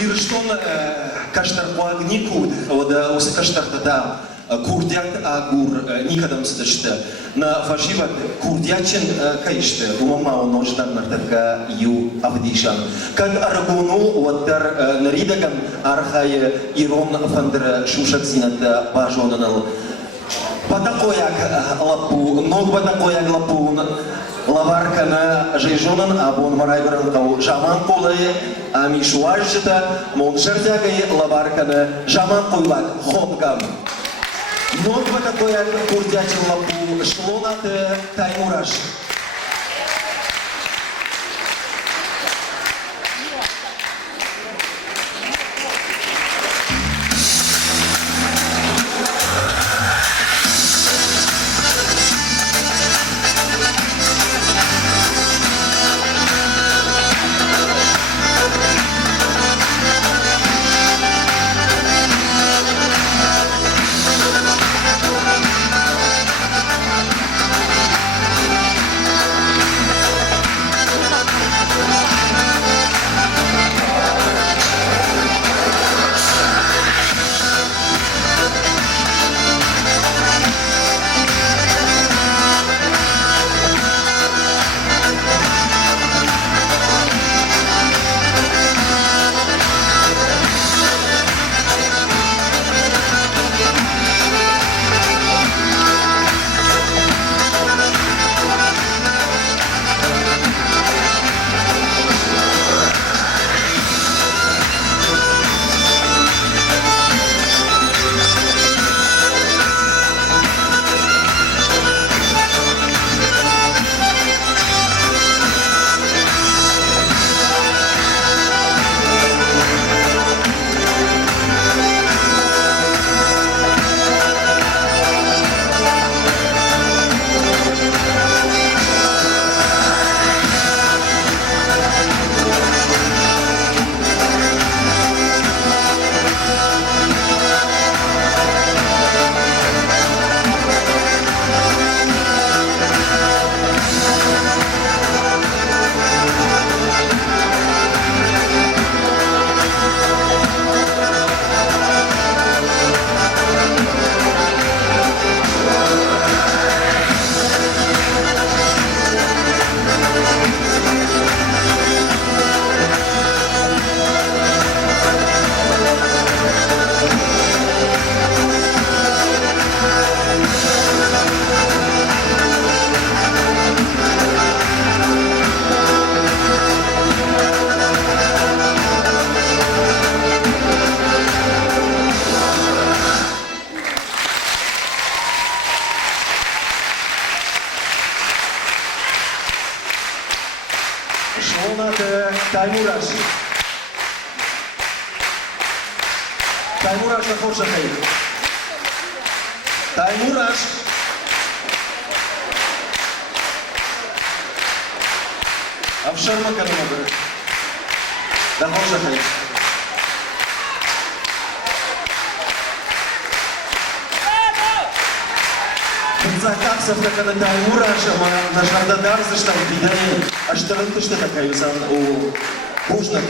Ирштон каштарқуаг никуд, ода осы каштартада курдят агур никадам сдашты. На фашиват курдячен кайшты, умама он нождан нартака ю авдишан. Как аргуну ваттар наридаган архая ирон фандра шушак зината бажонанал. Батакояк лапу, ног батакояк лапу, лаваркана жейжонан, абон марайбаралкау жаман колае, амишуажжыта, мон жардягай лаваркана жаман койлак хонгам. Ног батакояк курдячен лапу, шлонаты таймураш. Шлонаты таймураш. Таймураш захошахай. Таймураш. Авшарма канамабы. Захошахай. Закапсов как она таймураш, а на жардадар заштал бидани. А что ты такая у Бужнак?